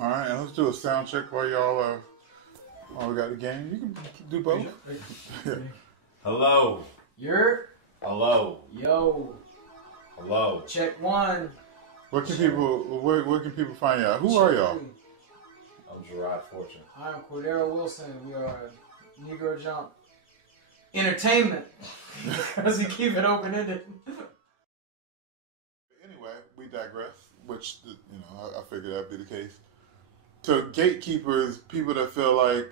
All right, and let's do a sound check while y'all we got the game. You can do both. Hello. Hello. Yo. Hello. Check one. Where can people find y'all? Who are y'all? I'm Gerard Fortune. I'm Cordero Wilson. We are Negro Jump Entertainment. Because we keep it open-ended. Anyway, we digress, which, I figured that'd be the case. So gatekeepers, people that feel like,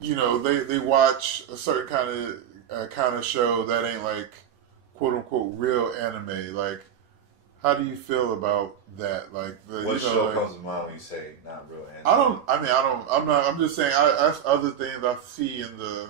they watch a certain kind of show that ain't like, quote unquote, real anime. Like, how do you feel about that? Like, what show comes to mind when you say not real anime? I'm just saying, that's other things I see in the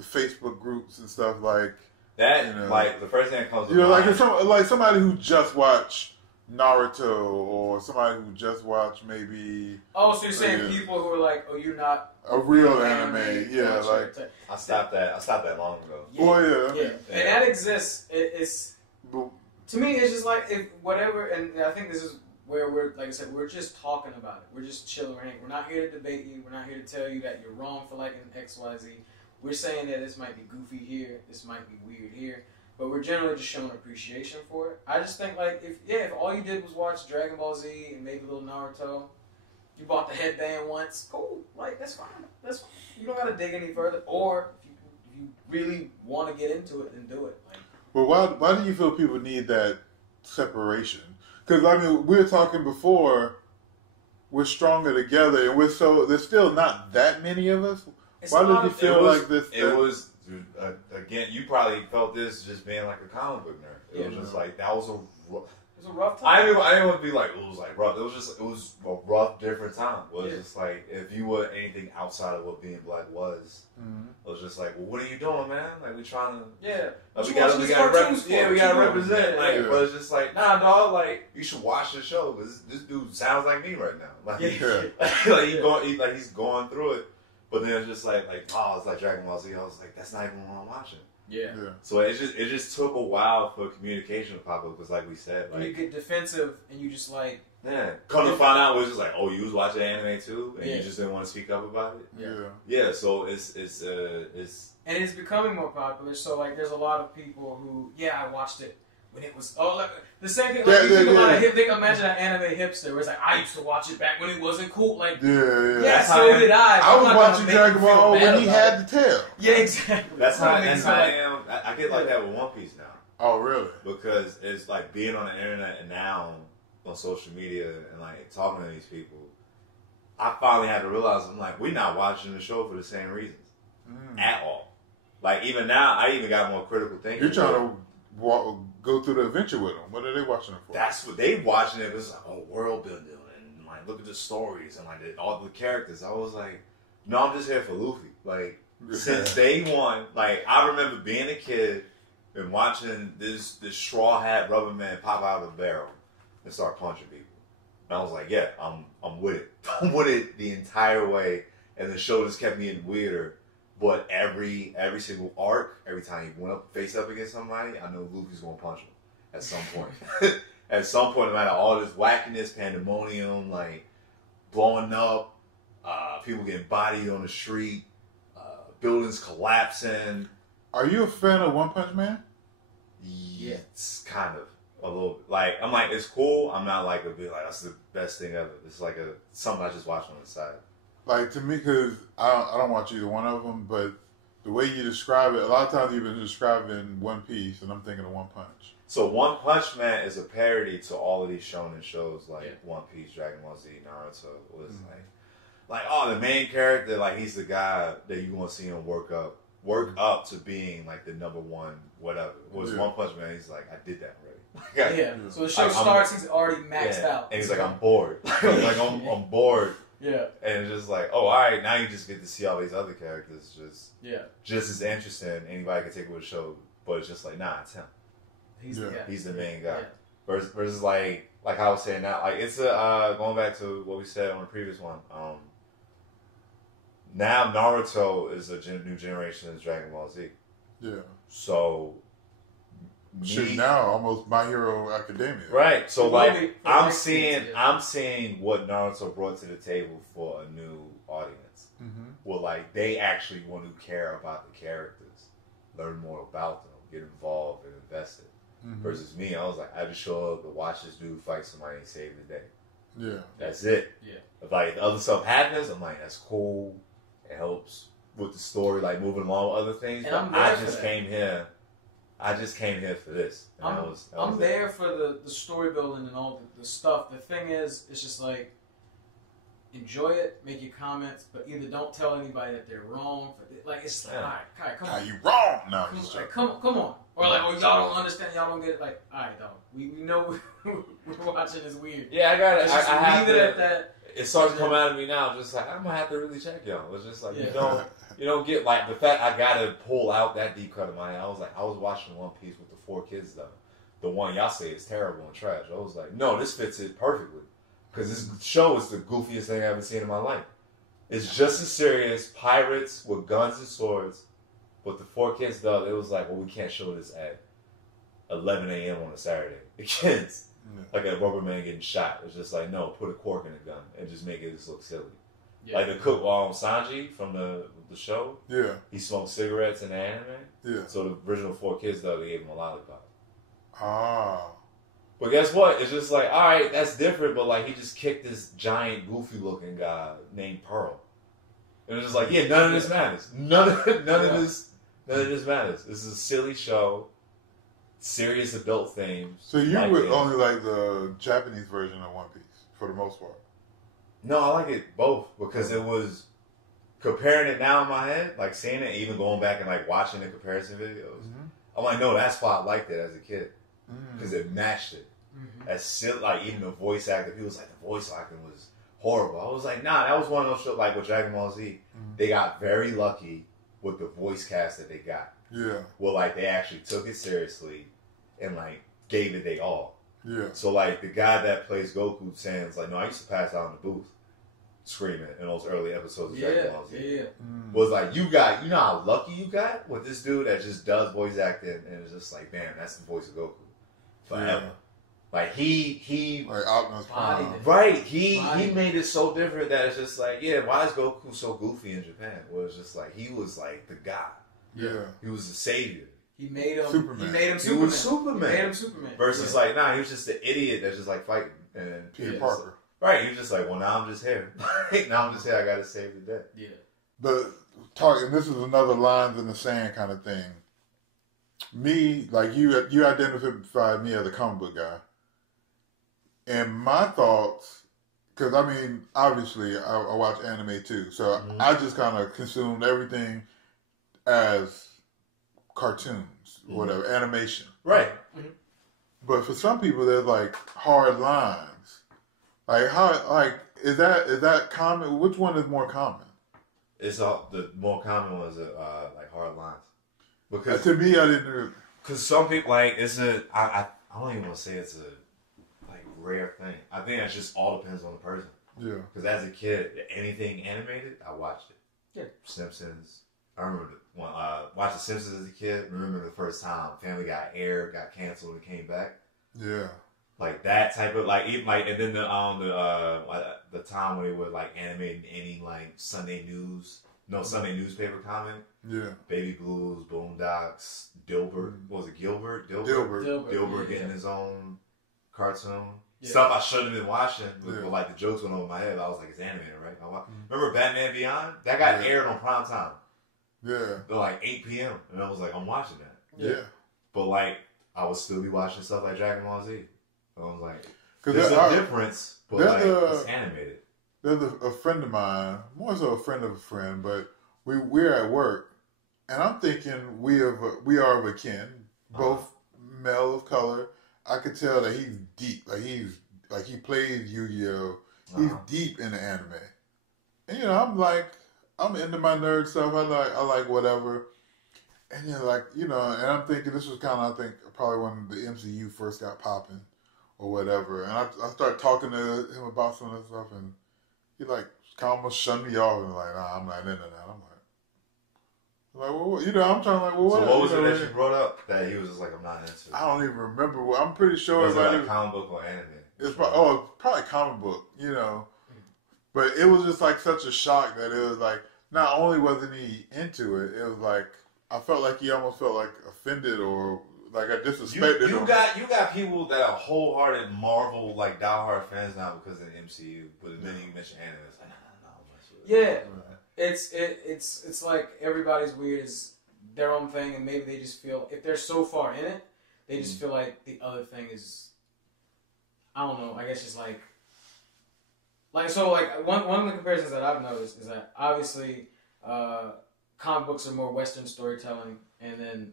Facebook groups and stuff like that. Like, the first thing that comes to mind. Like somebody who just watched Naruto, or somebody who just watched maybe. Oh, so you're saying people who are like, oh, you're not a real anime? Yeah, like I stopped that long ago. Yeah. Oh yeah, and that exists. It's to me, it's just like whatever. And I think this is where we're, like I said, we're just talking about it. We're just chilling. We're not here to debate you. We're not here to tell you that you're wrong for liking XYZ. We're saying that this might be goofy here, this might be weird here. But we're generally just showing appreciation for it. I just think, like, if all you did was watch Dragon Ball Z and maybe a little Naruto, you bought the headband once, cool. Like, that's fine. That's fine. You don't gotta dig any further. Or if you really want to get into it, then do it. Like, well, why do you feel people need that separation? Because we were talking before. We're stronger together, and there's still not that many of us. Why did you feel like this? It was. Again, you probably felt this just being like a comic book nerd. It was just like, that was a rough time. I didn't want to be like, it was like rough. It was a rough, different time. It was just like, if you were anything outside of what being black was, it was just like, well, what are you doing, man? Like, we trying to, we gotta represent. But it's just like, nah, dog. Like, you should watch the show because this dude sounds like me right now. Like, he's going through it. But then it's just like, oh, it's like Dragon Ball Z. I was like, that's not even what I'm watching. Yeah. So it just took a while for communication to pop up because, like we said, like, you get defensive and you just like, come to find out, it was just like, oh, you was watching anime too, and you just didn't want to speak up about it. Yeah. So it's and it's becoming more popular. So like, there's a lot of people who, I watched it when it was the same thing. Like, imagine an anime hipster where it's like, I used to watch it back when it wasn't cool. Like, so did I. I was watching Dragon Ball when he had the tail. Yeah, exactly. That's how I am. I get like that with One Piece now. Oh, really? Because it's like being on the internet and now on social media and like talking to these people. I finally had to realize, I'm like, we're not watching the show for the same reasons at all. Like, even now, I even got more critical thinking. You're trying to go through the adventure with them. What are they watching it for? That's what they watching it. It's like, world building and like, look at the stories and like all the characters. I was like, no, I'm just here for Luffy. Like, since day one, like, I remember being a kid and watching this straw hat rubber man pop out of a barrel and start punching people. And I was like, yeah, I'm with it. I'm with it the entire way. And the show just kept me getting weirder. But every single arc, every time he went face up against somebody, I know Luffy's gonna punch him at some point. At some point, no matter all this wackiness, pandemonium, like blowing up, people getting bodied on the street, buildings collapsing. Are you a fan of One Punch Man? Yeah, it's kind of a little. Like, I'm like, it's cool. I'm not like that's the best thing ever. It's like something I just watch on the side. Like, to me, because I don't watch either one of them, but the way you describe it, a lot of times you've been describing One Piece, and I'm thinking of One Punch. So One Punch Man is a parody to all of these shonen shows like One Piece, Dragon Ball Z, Naruto. It was like, oh, the main character, like, he's the guy that you want to see him work up to being like the number one, whatever. Was One Punch Man, he's like, I did that already. So the show starts, he's already maxed out. And he's like, I'm bored. I'm bored. Yeah. And it's just like, oh, all right, now you just get to see all these other characters just as interesting. Anybody can take it with a show, but it's just like, nah, it's him. He's the main guy. Versus like I was saying now, like, it's going back to what we said on the previous one. Now Naruto is a new generation of Dragon Ball Z. Yeah. So Shoot, now almost My Hero Academia. Right. So like I'm seeing what Naruto brought to the table for a new audience. Mm-hmm. Well, like they actually want to care about the characters, learn more about them, get involved and invested. Mm-hmm. Versus me, I was like, I just show up to watch this dude fight somebody and save the day. Yeah. That's it. Yeah. If like the other stuff happens, I'm like, that's cool. It helps with the story, like moving along with other things. And but I just came here. I just came here for this. And I'm there for the story building and all the stuff. The thing is, it's just like, enjoy it, make your comments, but either don't tell anybody that they're wrong. Like, it's like, all right, come on. You wrong? No, come on. Or like, oh, y'all don't understand, y'all don't get it. Like, all right, dog. We know we're watching this weird. Yeah, I got it. I have leave it at that. It starts coming out of me now. Just like, I'm gonna have to really check y'all. It's just like you don't get like the fact I gotta pull out that deep cut of my head. I was watching One Piece with the 4 kids though. The one y'all say is terrible and trash. I was like, no, this fits it perfectly because this show is the goofiest thing I've ever seen in my life. It's just as serious, pirates with guns and swords. But the 4 kids though, it was like, well, we can't show this at 11 a.m. on a Saturday. The kids. Like a rubber man getting shot. It's just like, no, put a cork in a gun and just make it just look silly. Yeah. Like the cook Sanji from the show. Yeah. He smoked cigarettes in the anime. Yeah. So the original 4 kids though, they gave him a lollipop. Ah. But guess what? It's just like, all right, that's different. But like, he just kicked this giant, goofy looking guy named Pearl. And it's just like, yeah, none of this matters. None of this matters. This is a silly show. Serious adult themes. So you would only like the Japanese version of One Piece for the most part? No, I like it both because it was comparing it now in my head, like seeing it, even going back and like watching the comparison videos. Mm-hmm. I'm like, no, that's why I liked it as a kid because it matched it. Mm-hmm. As silly, like even the voice acting, people was like the voice acting was horrible. I was like, nah, that was one of those shows like with Dragon Ball Z. Mm-hmm. They got very lucky with the voice cast that they got. Yeah. Well, like they actually took it seriously and like gave it they all. Yeah. So like the guy that plays Goku Sans, like, no, I used to pass out in the booth screaming in those early episodes of Dragon Ball Z. Yeah. Was like, you know how lucky you got with this dude that just does voice acting and it's just like, damn, that's the voice of Goku forever. Yeah. Like he like Optimus Prime. Right. He made it so different that it's just like, yeah, why is Goku so goofy in Japan? Well, it's just like he was like the guy. Yeah. He was the savior. He made him Superman. He made him Superman. He was Superman. He made him Superman. Versus like, nah, he was just the idiot that's just like fighting. And Peter Parker. Right. He was just like, well, now I'm just here. Now I'm just here. I got to save the day. Yeah. But talking, this is another lines in the sand kind of thing. Me, like you identified me as a comic book guy. And my thoughts, because I mean, obviously I watch anime too. So I just kind of consumed everything as cartoons, whatever, animation. Right. Mm-hmm. But for some people, there's like hard lines. Like is that common? Which one is more common? It's all the more common ones are like hard lines. Because to me, I didn't. Because some people like I don't even want to say it's a like rare thing. I think that just all depends on the person. Yeah. Because as a kid, anything animated, I watched it. Yeah. Simpsons. I remember when watched The Simpsons as a kid. Remember the first time Family Guy aired, got canceled, and came back. Yeah. Like that type of like even like, and then the time when they would like animate any like Sunday newspaper comic. Yeah. Baby Blues, Boondocks, Dilbert. What was it, Gilbert? Dilbert getting his own cartoon. Yeah. Stuff I shouldn't have been watching, but like the jokes went over my head. I was like, it's animated, right? Remember Batman Beyond? That got aired on prime time. Yeah. They're like 8 p.m. And I was like, I'm watching that. Yeah. But like, I would still be watching stuff like Dragon Ball Z. I was like, there's a difference, but like, it's animated. There's a friend of mine, more so a friend of a friend, but we're at work, and I'm thinking we are of a kin, both male of color. I could tell that he's deep, like he plays Yu-Gi-Oh. He's deep in the anime, and I'm into my nerd stuff. I like whatever, and and I'm thinking this was kind of probably when the MCU first got popping or whatever, and I started talking to him about some of this stuff, and he like almost shunned me off and like, nah, I'm not into that. I'm like, Like, well, you know, I'm trying to like, well, So what? what was you it know, that you brought up that he was just like, I'm not into? I don't even remember. I'm pretty sure Was it everybody. like comic book or anime? It's probably comic book, you know. But it was just like such a shock that it was like not only wasn't he into it, it was like I felt like he almost felt like offended or like I disrespected him. You got people that are wholehearted Marvel like diehard fans now because of the MCU. But then you mention anime, it's like no. Yeah, it's like everybody's weird is their own thing, and maybe they just feel if they're so far in it, they just feel like the other thing is. I don't know. I guess just like so like one of the comparisons that I've noticed is that obviously comic books are more Western storytelling, and then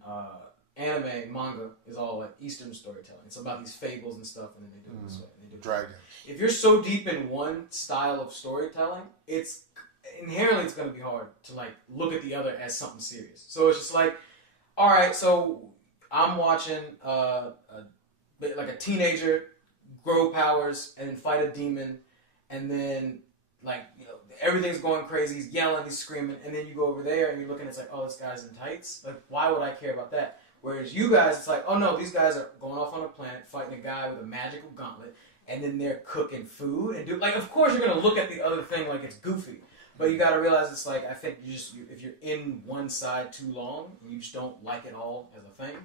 anime manga is all like Eastern storytelling. It's about these fables and stuff, and then they do it this way. And they do Dragon. If you're so deep in one style of storytelling, it's inherently it's going to be hard to like look at the other as something serious. So it's just like, all right, so I'm watching like a teenager grow powers and then fight a demon, and then like everything's going crazy. He's yelling, he's screaming, and then you go over there and you're looking. It's like, oh, this guy's in tights. Like, why would I care about that? Whereas you guys, it's like, oh no, these guys are going off on a planet fighting a guy with a magical gauntlet, and then they're cooking food and like, of course you're gonna look at the other thing like it's goofy, but you got to realize it's like I think if you're in one side too long and you just don't like it all as a thing,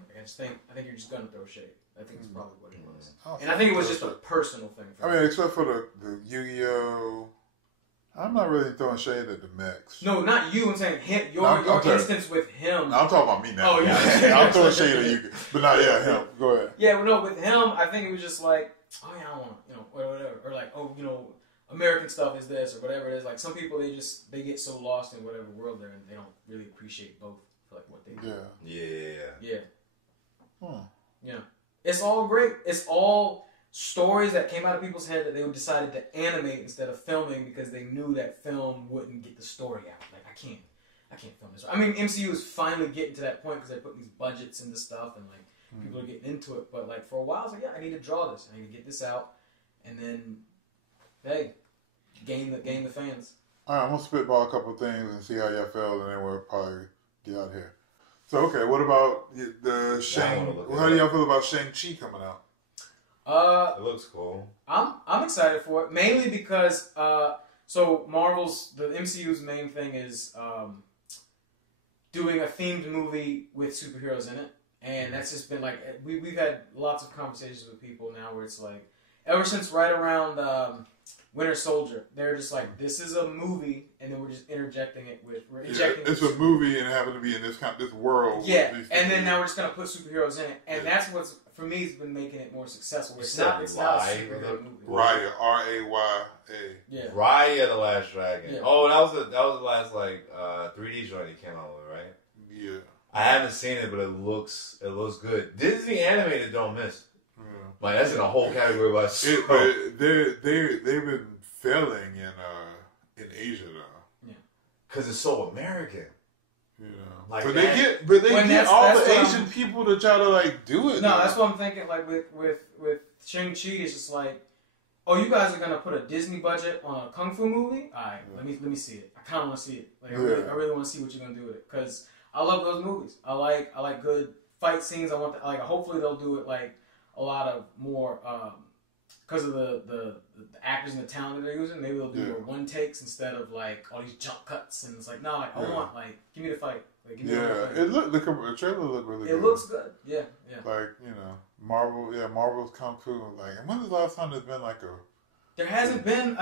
I think you're just gonna throw shade. I think it's probably what it was. And I think it was just a personal thing for me. I mean, except for the Yu-Gi-Oh! I'm not really throwing shade at the mechs. No, not you. I'm saying him. Your instance with him. No, I'm talking about me now. Oh, yeah. I'm throwing shade at you, but not him. Go ahead. Yeah, well, no, with him, I think it was just like, oh yeah, I want whatever, or like, oh, American stuff is this or whatever it is. Like some people, they get so lost in whatever world they're in, they don't really appreciate both for like what they do. Yeah. Yeah. It's all great. It's all stories that came out of people's head that they decided to animate instead of filming because they knew that film wouldn't get the story out. Like I can't film this. I mean, MCU is finally getting to that point because they put these budgets into stuff and like people are getting into it. But like for a while, I was like, yeah, I need to draw this. I need to get this out, and then hey, gain the fans. All right, I'm gonna spitball a couple things and see how y'all feel, and then we'll probably get out of here. So okay, what about the Shang? How do y'all feel about Shang-Chi coming out? It looks cool. I'm excited for it mainly because so the MCU's main thing is doing a themed movie with superheroes in it, and that's just been like we've had lots of conversations with people now where it's like ever since right around Winter Soldier, they're just like, this is a movie, and then we're just injecting it with it's a movie and it happened to be in this world. Yeah, and then now we're just gonna put superheroes in it, and that's what's for me has been making it more successful. It's not a superhero movie. Raya, R-A-Y-A. Yeah. Raya the Last Dragon. Yeah. Oh, that was the last like 3D joint he came out with, right? Yeah. I haven't seen it, but it looks good. Disney animated don't miss. Like that's in a whole category by itself. They've been failing in Asia though. Yeah. Because it's so American. You know. Like but that. they get all the Asian people to try to like do it. No, though. that's what I'm thinking. Like with Shang-Chi, it's just like, oh, you guys are gonna put a Disney budget on a kung fu movie? All right, let me see it. I kind of want to see it. Like I really want to see what you're gonna do with it because I love those movies. I like good fight scenes. Hopefully they'll do it like a lot of more because of the actors and the talent that they're using. Maybe they'll do more one takes instead of like all these jump cuts. And it's like no, like I want like give me the fight. Like, give me the trailer looked really good. It looks good. Yeah. Like Marvel's kung fu. Like, and when's the last time there's been like a? There hasn't been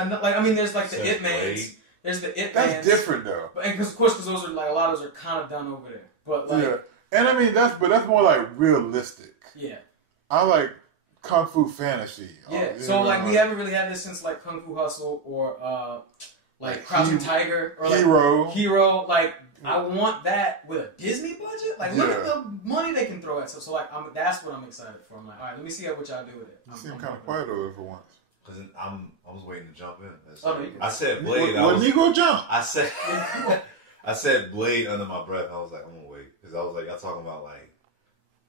there's like the Ip Mans. There's the Ip Mans. That's different though. But because those are like a lot of those are kind of done over there. But like and I mean that's more like realistic. Yeah. I like kung fu fantasy. Yeah. So like we haven't really had this since like Kung Fu Hustle or like Crouching Tiger or like Hero. Like I want that with a Disney budget. Like look at the money they can throw at. So like that's what I'm excited for. I'm like, all right, let me see what y'all do with it. You seem kind of quiet over it for once. Because I was waiting to jump in. No, I said Blade. Negro Jump. I said Blade under my breath. And I was like, I'm gonna wait because I was like, y'all talking about like.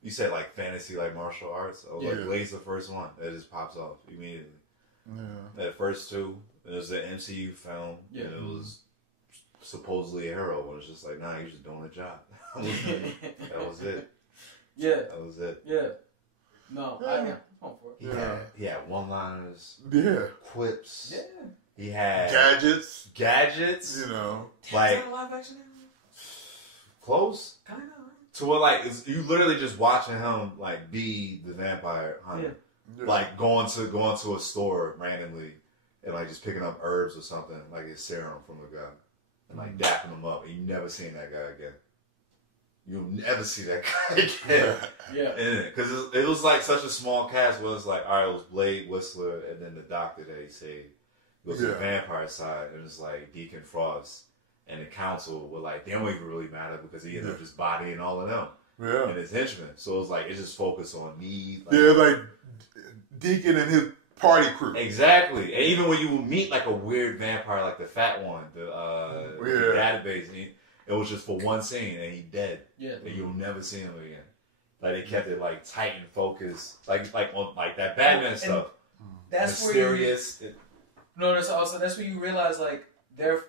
You said like fantasy, like martial arts. I was like, Blade's the first one that just pops off immediately. Yeah. That first two, it was the MCU film, and it was supposedly a hero, when it's just like, nah, you're just doing a job. That was it. Yeah. That was it. Yeah. No, I'm for it. He had one-liners. Yeah. Quips. Yeah. He had gadgets. You know, like is that a live action anime? Close. Kind of. To what, like, you literally just watching him like be the vampire hunter, like going to a store randomly and like just picking up herbs or something like his serum from a guy and like dapping him up, and you never seen that guy again. You'll never see that guy again. Yeah. Because it was like such a small cast where it's like, all right, it was Blade, Whistler, and then the doctor that he saved. It was the vampire side, and it's like Deacon Frost. And the council were like, they don't even really matter because he ended up just bodying all of them and his henchmen. So it was like, it just focused on me. Like, like Deacon and his party crew. Exactly. And even when you would meet like a weird vampire, like the fat one, the database, and it was just for one scene and he dead. Yeah. And you'll never see him again. Like they kept it like tight and focused, like on like that Batman stuff. That's mysterious. That's where you realize like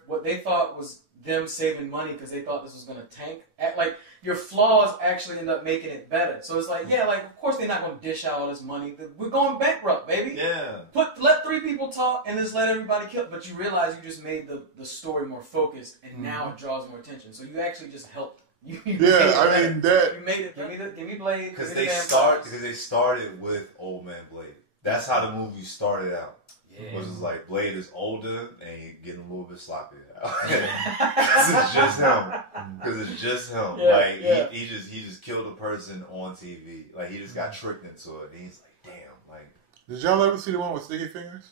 what they thought was them saving money because they thought this was going to tank. Like, your flaws actually end up making it better. So it's like, of course they're not going to dish out all this money. We're going bankrupt, baby. Yeah. Let 3 people talk and just let everybody kill. But you realize you just made the story more focused, and now it draws more attention. So you actually just helped. You made it. Give me Blade. Because they started with Old Man Blade. That's how the movie started out. Yeah. Which is like Blade is older and he getting a little bit sloppy. Because it's just him. He just killed a person on TV. Like he just got tricked into it. And he's like, damn. Like, did y'all ever see the one with Sticky Fingers?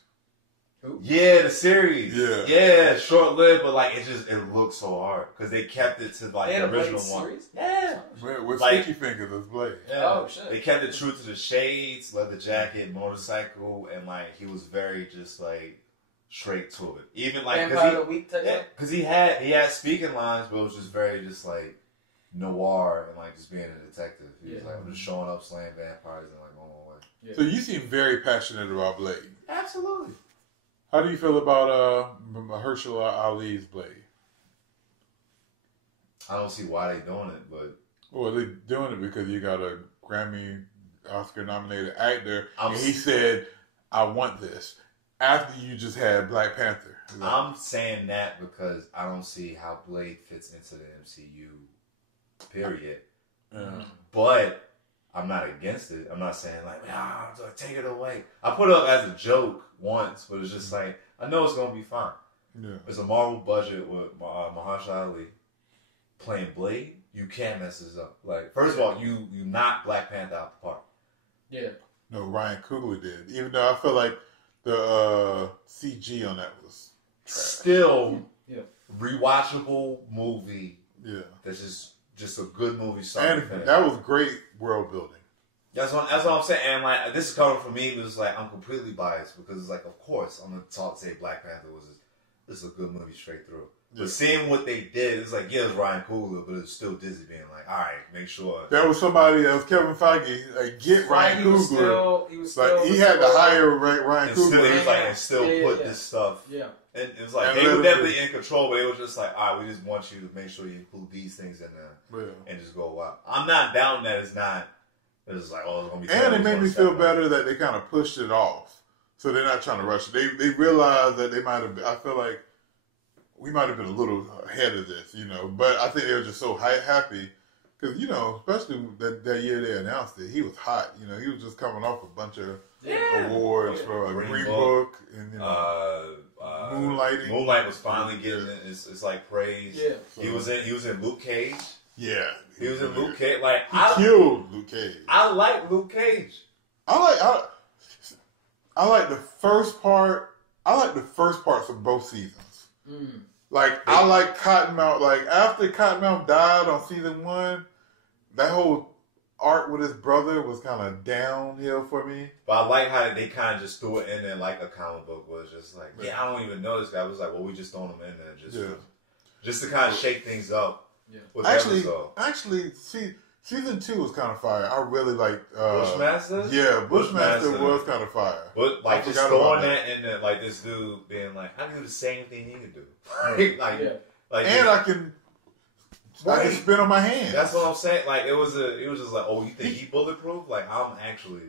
Who? Yeah, the series. Yeah, short lived, but like it looked so hard because they kept it to like the original one. Series? Yeah, with Sticky Fingers as Blade. Yeah. Oh shit! They kept it true to the shades, leather jacket, motorcycle, and like he was very just like straight to it. Even like because he had speaking lines, but it was just very just like noir and like just being a detective. He was like, I'm just showing up, slaying vampires, and like going away. Yeah. So you seem very passionate about Blade. Absolutely. How do you feel about Mahershala Ali's Blade? I don't see why they're doing it, but... Well, they're doing it because you got a Grammy, Oscar-nominated actor, and he said, I want this, after you just had Black Panther. I'm saying that because I don't see how Blade fits into the MCU, period. But... I'm not against it. I'm not saying like, take it away. I put it up as a joke once, but it's just like, I know it's going to be fine. Yeah. It's a Marvel budget with Mahershala Ali playing Blade. You can't mess this up. Like, first of all, you knocked Black Panther out the park. Yeah. No, Ryan Coogler did. Even though I feel like the CG on that was trash. Still, rewatchable movie. Yeah. That's just a good movie. And that was great world building. That's what I'm saying. And like, this is coming from me, but it's like I'm completely biased because it's like, of course, I'm gonna say Black Panther this is a good movie straight through. Yeah. But seeing what they did, it's like, it was Ryan Coogler, but it's still Disney being like, all right, make sure. That was somebody else, Kevin Feige, like, get Ryan Coogler. He had to hire Ryan Coogler. And still put this stuff. Yeah. And it was like, they were definitely in control, but it was just like, all right, we just want you to make sure you include these things in there and just go wild. I'm not doubting that it's not. It's like, it's going to be. And it made me feel better that they kind of pushed it off. So they're not trying to rush it. They realized that they might have been, I feel like we might have been a little ahead of this, But I think they were just so happy. Because, especially that year they announced it, he was hot. He was just coming off a bunch of awards for Green Book and, Moonlighting. Moonlight was finally getting it's like praise. Yeah. So, he was in Luke Cage. Yeah. He was in Luke Cage. Like he killed Luke Cage. I like Luke Cage. I like the first part. I like the first parts of both seasons. Like I like Cottonmouth. Like after Cottonmouth died on season 1, that whole arc with his brother was kind of downhill for me. But I like how they kind of just threw it in there like a comic book was just like, I don't even know this guy. It was like, well, we just throwing him in there just to kind of shake things up. Yeah. Actually, season 2 was kind of fire. I really liked Bushmaster. Yeah, Bushmaster was kind of fire. But like just throwing that in there, like this dude being like, I knew the same thing he could do. Like, and I can spin on my hand. That's what I'm saying. Like it was just like, oh, you think he bulletproof? Like I'm actually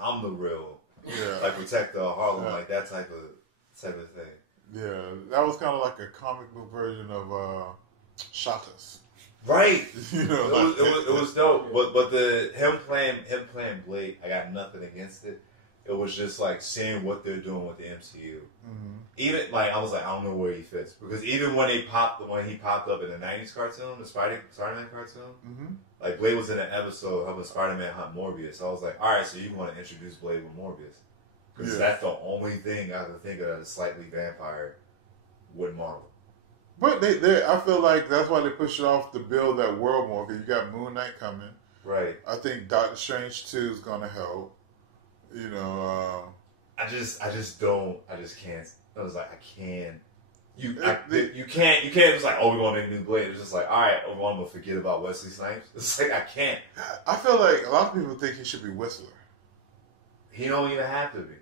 I'm the real protector of Harlem, like that type of thing. Yeah, that was kind of like a comic book version of Shatas. Right. You know, it was dope. But him playing Blade, I got nothing against it. It was just like seeing what they're doing with the MCU. Mm-hmm. Even like I was like, I don't know where he fits, because even when he popped up in the '90s cartoon, the SpiderMan cartoon, mm-hmm. like Blade was in an episode helping Spider-Man hunt Morbius. So I was like, all right, so you want to introduce Blade with Morbius, because that's the only thing I can think of that is slightly vampire with Marvel. But I feel like that's why they push it off to build that world more, because you got Moon Knight coming. Right. I think Doctor Strange 2 is gonna help. You know, I just can't. I was like, I can't. You can't. It's like, oh, we're gonna make a new Blade. It's just like, all right, I'm gonna forget about Wesley Snipes. It's like I can't. I feel like a lot of people think he should be Whistler. He don't even have to be.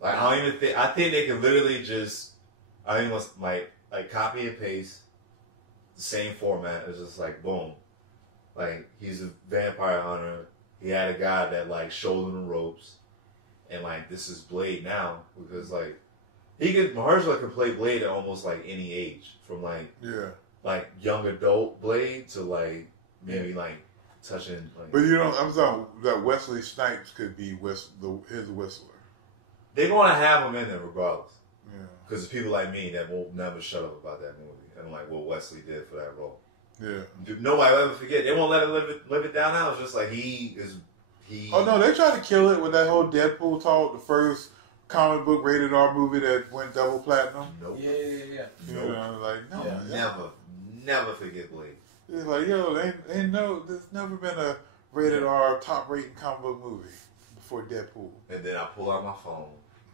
Like I don't even think. I think they could literally just. I think it's like copy and paste the same format. It's just like boom, like he's a vampire hunter. He had a guy that like showed him the ropes, and like this is Blade now, because like Mahershala could play Blade at almost like any age, from like young adult Blade to like maybe like touching. Like, but you know, I'm saying that Wesley Snipes could be his Whistler. They're gonna have him in there regardless, because there's people like me that will never shut up about that movie and like what Wesley did for that role. Yeah. Nobody will ever forget. They won't let it live it down now. It's just like he. Oh no, they tried to kill it with that whole Deadpool talk, the first comic book rated R movie that went double platinum. Nope. Yeah. You know, like no. Yeah. Never forget Blade. It's like, yo, there's never been a rated R top rating comic book movie before Deadpool. And then I pull out my phone.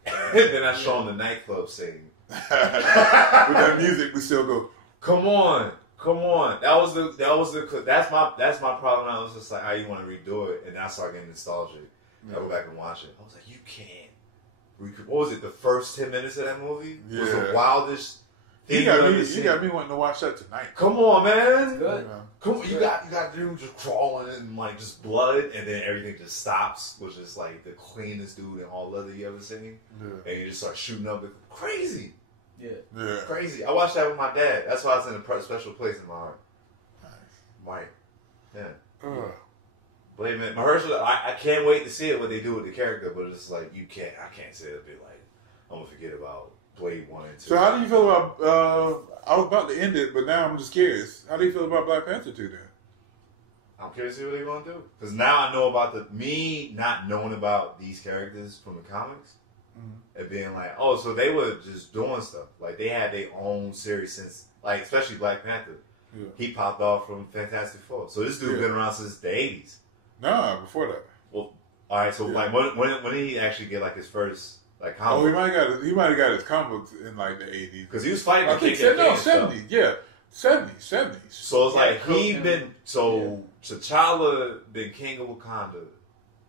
And then I show them the nightclub scene. With that music, we still go, Come on. That's my problem now. It's just like, how you want to redo it, and I start getting nostalgic. I go back and watch it. I was like, you can't. What was it? The first 10 minutes of that movie was the wildest thing you got me wanting to watch that tonight. Come on, man. Good. Come on, you got dude just crawling and like just blood, and then everything just stops, which is like the cleanest dude in all leather you ever seen. Yeah. And you just start shooting up. Crazy. Yeah. Crazy. I watched that with my dad. That's why it's in a special place in my heart. Nice. Mike. Yeah. Blade, man. Mahershala, I can't wait to see what they do with the character, but it's like, I can't say it'll be like, I'm going to forget about Blade 1 and 2. So how do you feel about, I was about to end it, but now I'm just curious. How do you feel about Black Panther 2 then? I'm curious to see what they're going to do. Because now I know about me not knowing about these characters from the comics. Mm-hmm. And being like, oh, so they were just doing stuff. Like, they had their own series since, like, especially Black Panther. Yeah. He popped off from Fantastic Four. So this dude's been around since the 80s. Nah, before that. Well, all right, so, like, when did he actually get, like, his first, like, comic? Oh, he might have got his comic books in, like, the 80s. Because he was fighting the King. 70s, yeah. 70s. So it's like, T'Challa been King of Wakanda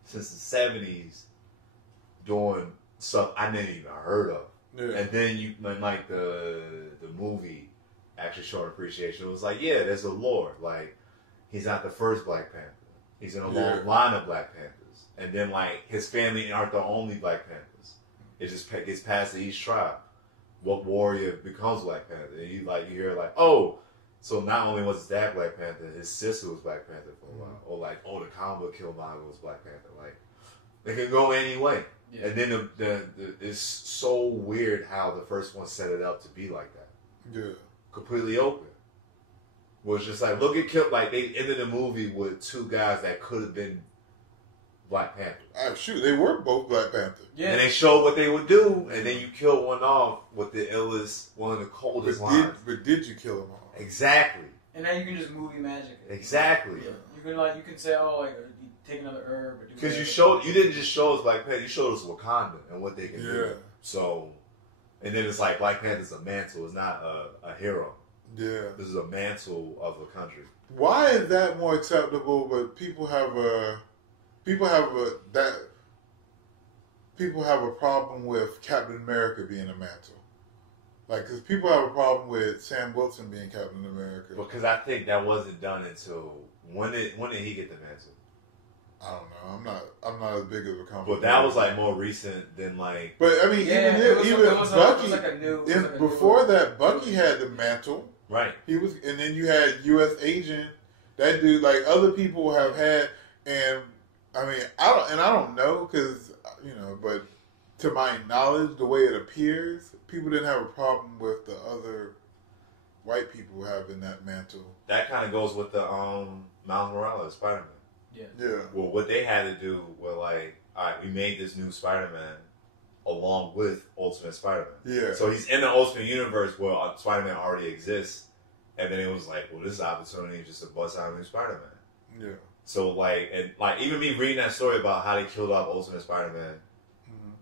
since the 70s doing stuff I didn't even heard of. Yeah. And then when like the movie actually showed appreciation, it was like, yeah, there's a lore. Like, he's not the first Black Panther. He's in a long line of Black Panthers. And then like his family aren't the only Black Panthers. It just gets passed to each tribe. What warrior becomes Black Panther? And you hear like, oh, so not only was his dad Black Panther, his sister was Black Panther for a while. Or like, oh, the comic book Killmonger was Black Panther. Like, they can go any way. Yeah. And then it's so weird how the first one set it up to be like that. Yeah. Completely open. Was just like, look at like they ended the movie with two guys that could have been Black Panther. Shoot, they were both Black Panther. Yeah. And they showed what they would do, and then you kill one off with the illest, one of the coldest lines. But did you kill him off? Exactly. And now you can just movie magic it. Exactly. Yeah. You can say, oh, like, you take another herb. Because you didn't just show us Black Panther, you showed us Wakanda and what they can do. So, and then it's like Black Panther's a mantle, it's not a hero. Yeah. This is a mantle of a country. Why is that more acceptable, but people have a problem with Captain America being a mantle? Like, because people have a problem with Sam Wilson being Captain America. Because I think that wasn't done until when did he get the mantle? I don't know. I'm not as big of a comic. But that was like more recent than like. But I mean, Yeah, even Bucky. Before that, Bucky new had the mantle. Right. He was, and then you had U.S. Agent. That dude, like other people have had, and I mean, I don't know because but to my knowledge, the way it appears, people didn't have a problem with the other white people having that mantle. That kind of goes with the Miles Morales Spider-Man. Yeah. Well, what they had to do was like, all right, we made this new Spider-Man along with Ultimate Spider-Man. Yeah. So he's in the Ultimate Universe where Spider-Man already exists, and then it was like, well, this is an opportunity just to bust out a new Spider-Man. Yeah. So like, and like even me reading that story about how they killed off Ultimate Spider-Man,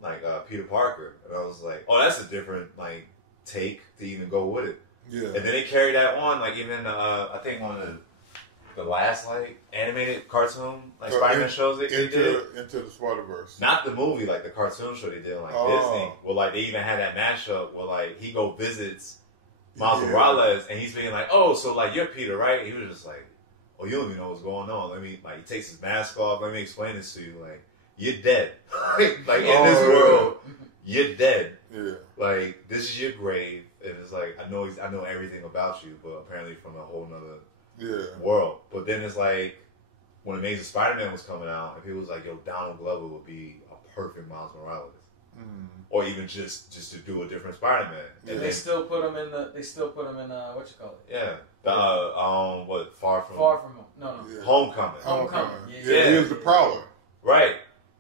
like Peter Parker, and I was like, oh, that's a different like take to even go with it. Yeah. And then they carried that on, like even I think one of the last like animated cartoon like Spider-Man shows they did into the Spider-Verse. Not the movie, like the cartoon show they did on like Disney. Well, like they even had that mashup where like he go visits Miles Morales and he's being like, oh, so like you're Peter, right? He was just like, oh, you don't even know what's going on. Let me like he takes his mask off. Let me explain this to you. Like you're dead. Like in this world, you're dead. Yeah. Like this is your grave, and it's like I know everything about you, but apparently from a whole nother world. But then it's like when Amazing Spider-Man was coming out, and people was like, "Yo, Donald Glover would be a perfect Miles Morales," or even just to do a different Spider-Man. And they still put him in what you call it? Yeah, Far From Home. No. Yeah. Homecoming. Yeah, he was the Prowler. Right.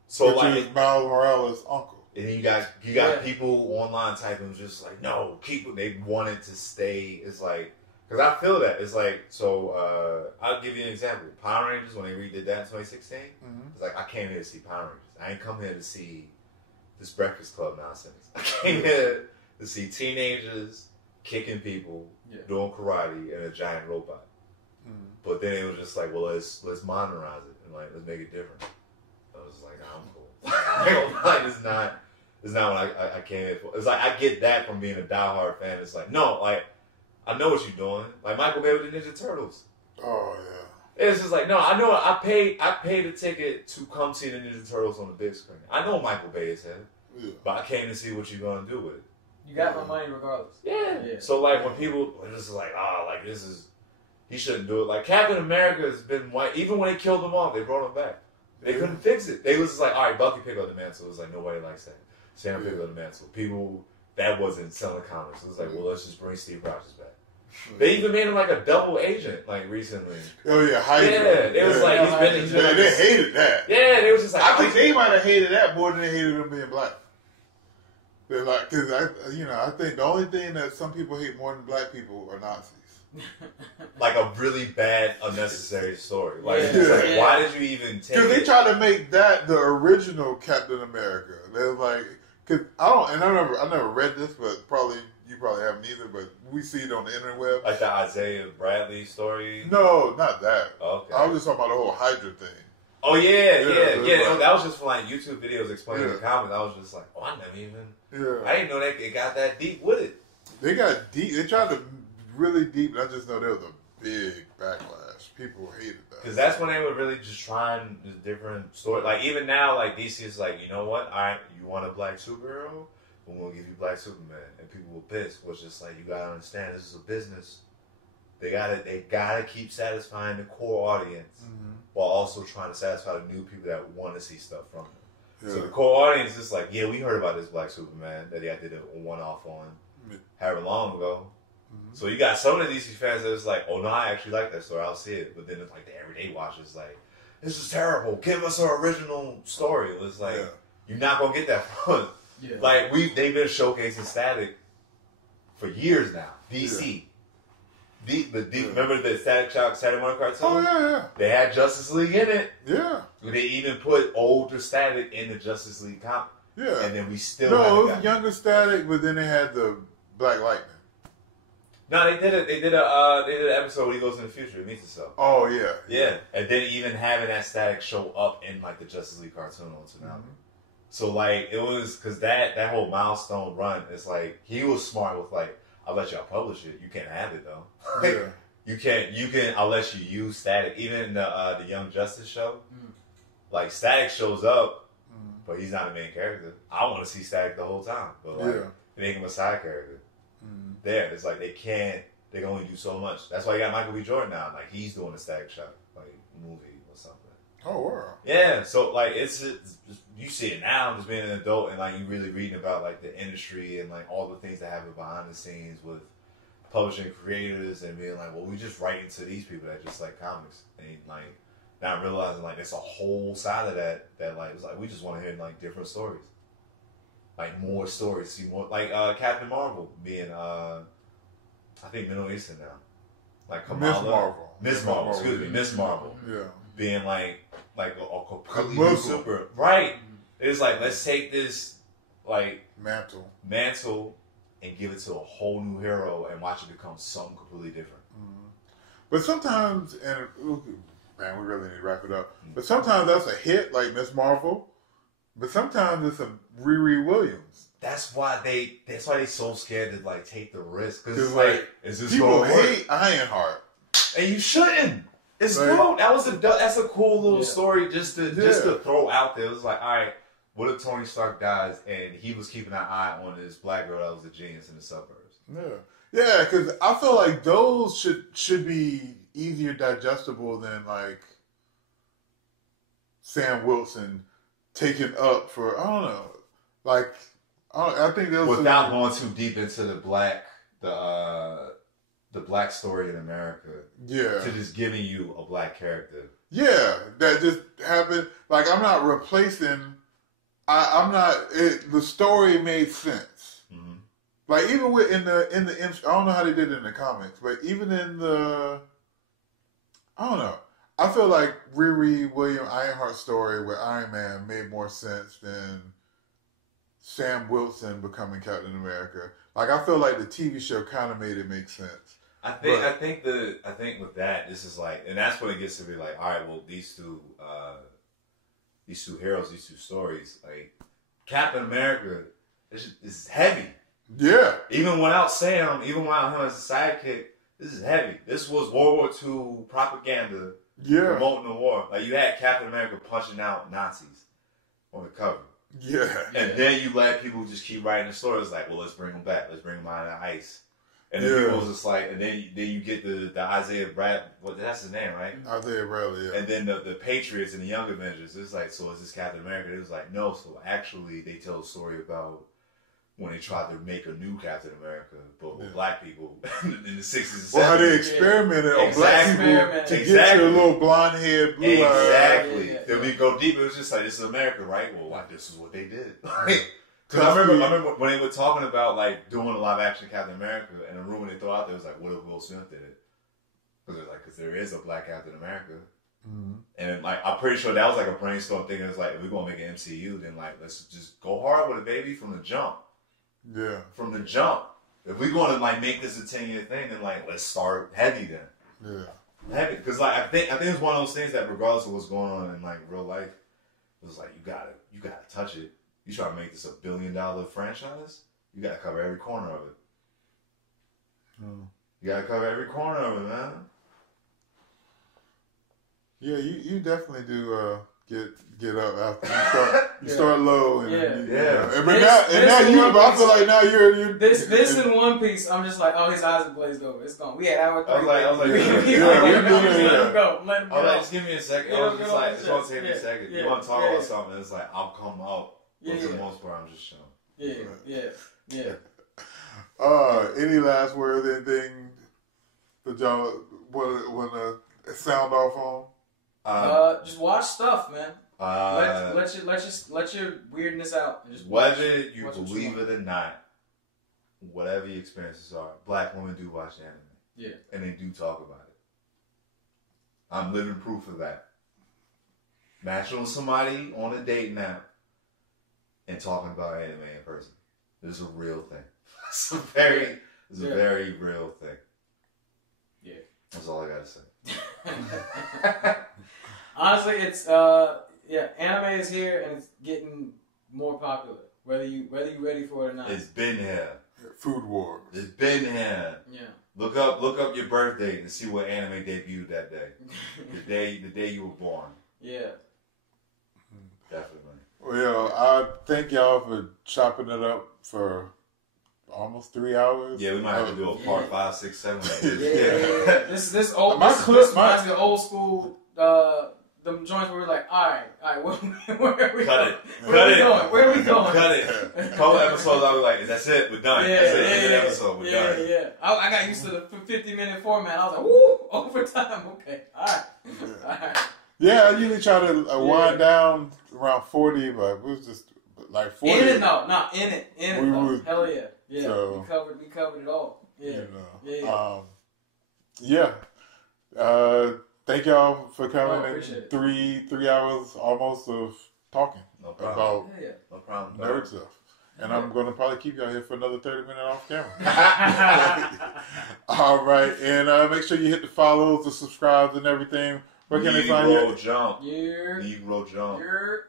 So which like is Miles Morales' uncle. And then you got people online typing just like, no, keep it. They wanted to stay. It's like, because I feel that. It's like, so I'll give you an example. Power Rangers, when they redid that in 2016, it's like, I came here to see Power Rangers. I ain't come here to see this Breakfast Club nonsense. I came here to see teenagers kicking people, doing karate, and a giant robot. But then it was just like, well, let's modernize it and like let's make it different. I was like, I'm cool. Like, it's not what I came here for. It's like I get that from being a diehard fan. It's like, no, like I know what you're doing. Like Michael Bay with the Ninja Turtles. Oh yeah. It's just like, no, I know. I paid a ticket to come see the Ninja Turtles on the big screen. I know Michael Bay is in, but I came to see what you're gonna do with it. You got my money regardless. Yeah. So like when people are just like, like this is, he shouldn't do it. Like Captain America has been white. Even when they killed him off, they brought him back. They couldn't fix it. They was just like, all right, Bucky picked up the mantle. It was like nobody likes that. Sam picked up the mantle. People that wasn't selling comics. It was like, well, let's just bring Steve Rogers back. They even made him like a double agent like recently. Oh yeah, Hydra. Yeah, it was like he's been. They hated that. Yeah, they was just like. I think they might have hated that more than they hated him being black. They're like, because I think the only thing that some people hate more than black people are Nazis. Like a really bad, unnecessary story. Like, like why did you even take? Because they tried to make that the original Captain America. They're like, because I never read this, but you probably haven't either. But we see it on the interweb. Like the Isaiah Bradley story. No, not that. Okay. I was just talking about the whole Hydra thing. Oh yeah. Like, that was just from like YouTube videos explaining the comics. I was just like, oh, I never even. Yeah. I didn't know that it got that deep with it. They got deep. They tried to really deep. And I just know there was a big backlash. People hated that. Because that's when they were really just trying the different story. Like even now, like DC is like, you know what? You want a black superhero? We're gonna give you Black Superman, and people were pissed. Was just like, you gotta understand, this is a business. They gotta keep satisfying the core audience while also trying to satisfy the new people that want to see stuff from them. Yeah. So the core audience is like, yeah, we heard about this Black Superman that they did a one-off on however long ago. So you got some of the DC fans that was like, oh no, I actually like that story, I'll see it. But then it's like the everyday watcher is like, this is terrible. Give us our original story. It was like, you're not gonna get that from us. Yeah. Like they've been showcasing Static for years now. DC. Remember the Static Shock Saturday morning cartoon? Oh yeah. They had Justice League in it. Yeah. They even put older Static in the Justice League comic. Yeah. And then we still it was younger Static, but then they had the Black Lightning. No, they did an episode where he goes in the future. It meets himself. Oh yeah. Yeah. And then even having that Static show up in like the Justice League cartoon on Tsunami. So like it was because that whole milestone run, it's like he was smart with like, I'll let y'all publish it. You can't have it though. Yeah. You can I'll let you use Static. Even the Young Justice show, like Static shows up, but he's not a main character. I want to see Static the whole time, but like they make him a side character. There, it's like they can only do so much. That's why you got Michael B. Jordan now. Like he's doing a Static show, like movie or something. Oh wow. Yeah, so like it's you see it now just being an adult and like you really reading about like the industry and like all the things that happen behind the scenes with publishing creators and being like, well, we just write into these people that just like comics and like not realizing like there's a whole side of that like it's like we just want to hear like different stories, like more stories, see more like Captain Marvel being I think Middle Eastern now, like Kamala, Miss Marvel, excuse me, Miss Marvel, being like a completely new super right. It's like let's take this like mantle and give it to a whole new hero and watch it become something completely different. But sometimes, and man, we really need to wrap it up. But sometimes that's a hit, like Miss Marvel. But sometimes it's a Riri Williams. That's why they so scared to like take the risk because like is this people hate Ironheart, and you shouldn't. It's like, cool. That's a cool little story just to throw out there. It was like, all right, what if Tony Stark dies and he was keeping an eye on this black girl that was a genius in the suburbs? Yeah, because I feel like those should be easier digestible than like Sam Wilson taken up for I don't know, like I think those without going too deep into the black story in America. Yeah, to just giving you a black character. Yeah, that just happened. Like I'm not replacing. I'm not. The story made sense. Like even in the I don't know how they did it in the comics, but even in the I don't know. I feel like Riri Williams Ironheart's story with Iron Man made more sense than Sam Wilson becoming Captain America. Like I feel like the TV show kind of made it make sense. I think with that, this is like, and that's when it gets to be like, all right, well, these two heroes, these two stories, like Captain America is heavy. Yeah. Even without Sam, even without him as a sidekick, this is heavy. This was World War II propaganda. Yeah. Promoting the war. Like you had Captain America punching out Nazis on the cover. Yeah. And then you let people just keep writing the stories like, well, let's bring them back. Let's bring them out of the ice. And then people was just like, and then you get the Isaiah Brad, well, that's his name, right? Isaiah Bradley, yeah. And then the Patriots and the Young Avengers. It's like, so is this Captain America? It was like, no. So actually, they tell a story about when they tried to make a new Captain America, but with black people in the 60s and 70s. Well, how they experimented on black people to get your little blonde head, blue eyes. Exactly. Then we go deep. It was just like, this is America, right? Well, like, this is what they did. Because I remember when they were talking about like doing a live action Captain America, and the rumor they throw out there was like, what if Will Smith did it? Because there is a black Captain America. And like I'm pretty sure that was like a brainstorm thing. It was like, if we're gonna make an MCU, then like let's just go hard with it, baby, from the jump. Yeah. From the jump. If we're gonna like make this a 10-year thing, then like let's start heavy then. Yeah. Heavy, because like I think it's one of those things that regardless of what's going on in like real life, it was like you gotta touch it. You try to make this $1 billion franchise, you gotta cover every corner of it. You gotta cover every corner of it, man. Yeah, you definitely do get up after you start low and I feel like now you're this in One Piece. I'm just like, oh, his eyes are glazed over. It's gone. We had hour 3. I was like, let him go. Let him go. Just give me a second. I was just like, it's gonna take me a second. You want to talk about something? It's like I'll come out. But for the most part, I'm just showing. Yeah. Any last words? Anything that y'all want to sound off on? Just watch stuff, man. Let your weirdness out. And just whether you believe it or not, whatever your experiences are, black women do watch anime. Yeah. And they do talk about it. I'm living proof of that. Matching with somebody on a date now and talking about anime in person. This is a real thing. It's a very real thing. Yeah. That's all I gotta say. Honestly, it's anime is here and it's getting more popular. Whether you ready for it or not. It's been here. Food Wars. It's been here. Yeah. Look up your birth date and see what anime debuted that day. the day you were born. Yeah. Definitely. Well, I thank y'all for chopping it up for almost 3 hours. Yeah, we might have to do a part 5, 6, 7. Yeah. This old My this clip- reminds me of old school them joints where we're like, alright, where are we going? Where are we going? Cut it. A couple episodes, I was like, that's it, we're done. Yeah, that's it, good episode, we're done. Yeah. I got used to the 50-minute format. I was like, woo, overtime. Okay, alright. Yeah, I usually try to wind down around 40, but it was just like 40. In it, no, not in it. Hell yeah. Yeah, So, we covered it all. Yeah. You know, thank y'all for coming in 3 hours almost of talking about no problem. nerd stuff. And I'm going to probably keep y'all here for another 30 minutes off camera. All right. And make sure you hit the follows, the subscribes, and everything. Where can they find you? Negro Jump. Yeah. Negro Jump.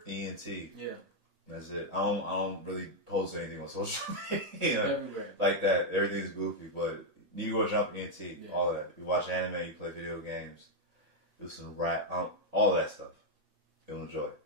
Yeah. ENT. Yeah. That's it. I don't really post anything on social media Everywhere. like that. Everything's goofy, but Negro Jump ENT, Yeah. all of that. You watch anime, you play video games, do some rap, all of that stuff. You'll enjoy it.